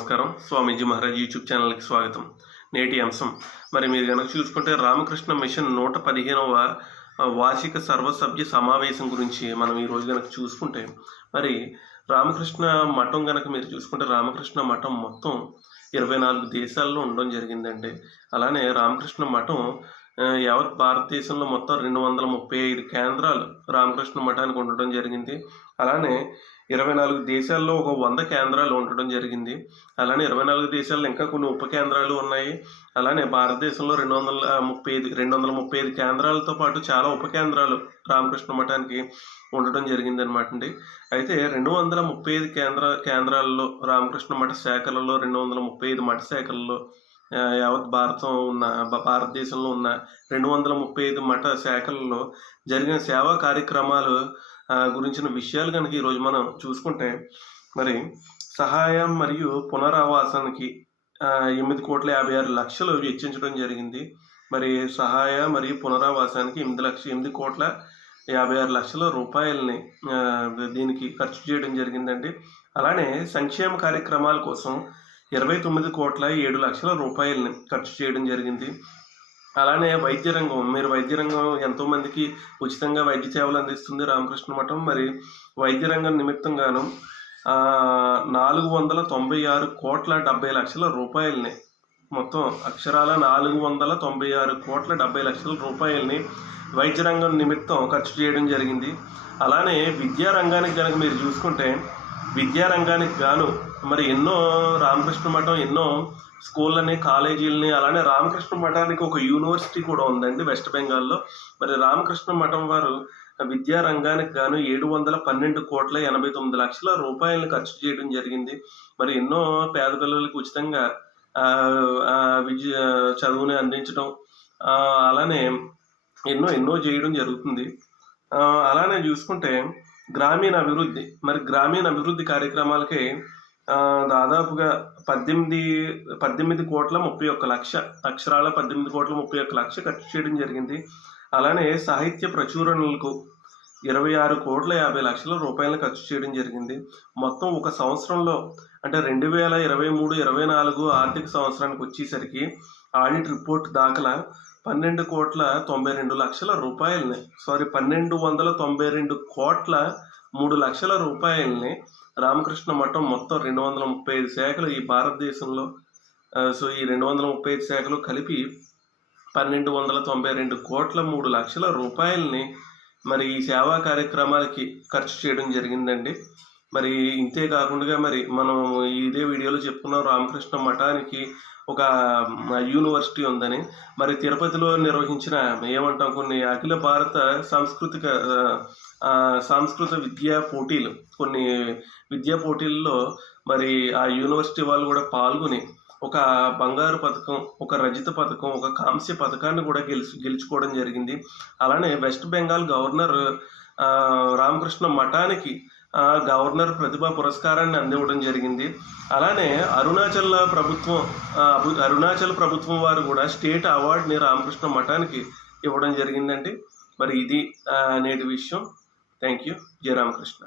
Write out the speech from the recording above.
నమస్కారం. స్వామీజీ మహారాజ్ యూట్యూబ్ ఛానల్కి స్వాగతం. నేటి అంశం. మరి మీరు కనుక చూసుకుంటే రామకృష్ణ మిషన్ నూట పదిహేనవ వార్షిక సర్వసభ్య సమావేశం గురించి మనం ఈ రోజు కనుక చూసుకుంటే మరి రామకృష్ణ మఠం కనుక మీరు చూసుకుంటే రామకృష్ణ మఠం మొత్తం ఇరవై నాలుగు దేశాల్లో ఉండడం జరిగిందండి. అలానే రామకృష్ణ మఠం యావత్ భారతదేశంలో మొత్తం రెండు వందల ముప్పై ఐదు కేంద్రాలు రామకృష్ణ మఠానికి ఉండడం జరిగింది. అలానే ఇరవై నాలుగు దేశాల్లో ఒక వంద కేంద్రాలు ఉండడం జరిగింది. అలానే ఇరవై నాలుగు దేశాల్లో ఇంకా కొన్ని ఉప కేంద్రాలు ఉన్నాయి. అలానే భారతదేశంలో రెండు వందల ముప్పై ఐదు రెండు వందల ముప్పై ఐదు కేంద్రాలతో పాటు చాలా ఉప కేంద్రాలు రామకృష్ణ మఠానికి ఉండడం జరిగింది అనమాట అండి. అయితే రెండు వందల ముప్పై ఐదు కేంద్ర కేంద్రాల్లో రామకృష్ణ మఠ శాఖలలో రెండు వందల ముప్పై ఐదు మఠ శాఖల్లో యావత్ భారతం ఉన్న భారతదేశంలో ఉన్న రెండు వందల ముప్పై ఐదు మఠ శాఖలలో జరిగిన సేవా కార్యక్రమాలు గురించిన విషయాలు కనుక ఈరోజు మనం చూసుకుంటే మరి సహాయం మరియు పునరావాసానికి ఎనిమిది కోట్ల యాభై ఆరు లక్షలు వెచ్చించడం జరిగింది. మరి సహాయ మరియు పునరావాసానికి ఎనిమిది లక్ష ఎనిమిది కోట్ల యాభై ఆరు లక్షల రూపాయలని దీనికి ఖర్చు చేయడం జరిగిందండి. అలానే సంక్షేమ కార్యక్రమాల కోసం ఇరవై తొమ్మిది కోట్ల ఏడు లక్షల రూపాయలని ఖర్చు చేయడం జరిగింది. అలానే వైద్య రంగం. మీరు వైద్య రంగం ఎంతో మందికి ఉచితంగా వైద్య సేవలు అందిస్తుంది రామకృష్ణ మఠం. మరి వైద్య రంగం నిమిత్తంగాను నాలుగు వందల తొంభై ఆరు కోట్ల డెబ్బై లక్షల రూపాయలని మొత్తం అక్షరాల నాలుగు వందల తొంభై ఆరు కోట్ల డెబ్బై లక్షల రూపాయలని వైద్య రంగం నిమిత్తం ఖర్చు చేయడం జరిగింది. అలానే విద్యా రంగానికి కనుక మీరు చూసుకుంటే విద్యారంగానికి గాను మరి ఎన్నో రామకృష్ణ మఠం ఎన్నో స్కూళ్ళని కాలేజీలని అలానే రామకృష్ణ మఠానికి ఒక యూనివర్సిటీ కూడా ఉందండి వెస్ట్ బెంగాల్లో. మరి రామకృష్ణ మఠం వారు విద్యా రంగానికి గాను ఏడు వందల పన్నెండు కోట్ల ఎనభై తొమ్మిది లక్షల రూపాయలను ఖర్చు చేయడం జరిగింది. మరి ఎన్నో పేద పిల్లలకు ఉచితంగా విద్య చదువుని అందించడం అలానే ఎన్నో ఎన్నో చేయడం జరుగుతుంది. అలానే చూసుకుంటే గ్రామీణ అభివృద్ధి మరి గ్రామీణ అభివృద్ధి కార్యక్రమాలకి దాదాపుగా పద్దెనిమిది పద్దెనిమిది కోట్ల ముప్పై ఒక్క లక్ష అక్షరాల పద్దెనిమిది కోట్ల ముప్పై ఒక్క లక్ష ఖర్చు చేయడం జరిగింది. అలానే సాహిత్య ప్రచురణలకు ఇరవై ఆరు కోట్ల యాభై లక్షల రూపాయలు ఖర్చు చేయడం జరిగింది. మొత్తం ఒక సంవత్సరంలో అంటే రెండు వేల ఇరవై మూడు ఇరవై నాలుగు ఆర్థిక సంవత్సరానికి వచ్చేసరికి ఆడిట్ రిపోర్ట్ దాఖలా పన్నెండు కోట్ల తొంభై రెండు లక్షల రూపాయలని సారీ పన్నెండు వందల తొంభై రెండు కోట్ల మూడు లక్షల రూపాయల్ని రామకృష్ణ మఠం మొత్తం రెండు వందల ముప్పై ఐదు శాఖలు ఈ భారతదేశంలో సో ఈ రెండు వందల ముప్పై ఐదు శాఖలు కలిపి పన్నెండు వందల తొంభై రెండు కోట్ల మూడు లక్షల రూపాయల్ని మరి ఈ సేవా కార్యక్రమాలకి ఖర్చు చేయడం జరిగిందండి. మరి ఇంతే కాకుండా మరి మనం ఇదే వీడియోలో చెప్పుకున్నాం రామకృష్ణ మఠానికి ఒక యూనివర్సిటీ ఉందని. మరి తిరుపతిలో నిర్వహించిన ఏమంటాం కొన్ని అఖిల భారత సాంస్కృతిక సాంస్కృతిక సాంస్కృత విద్యా పోటీలు కొన్ని విద్యా పోటీల్లో మరి ఆ యూనివర్సిటీ వాళ్ళు కూడా పాల్గొని ఒక బంగారు పథకం ఒక రజిత పథకం ఒక కాంస్య పథకాన్ని కూడా గెలుచు గెలుచుకోవడం జరిగింది. అలానే వెస్ట్ బెంగాల్ గవర్నర్ రామకృష్ణ మఠానికి గవర్నర్ ప్రతిభ పురస్కారాన్ని అందివ్వడం జరిగింది. అలానే అరుణాచల్ ప్రభుత్వం అరుణాచల్ ప్రభుత్వం వారు కూడా స్టేట్ అవార్డుని రామకృష్ణ మఠానికి ఇవ్వడం జరిగిందండి. మరి ఇది నేటి విషయం. Thank you Jayaramakrishna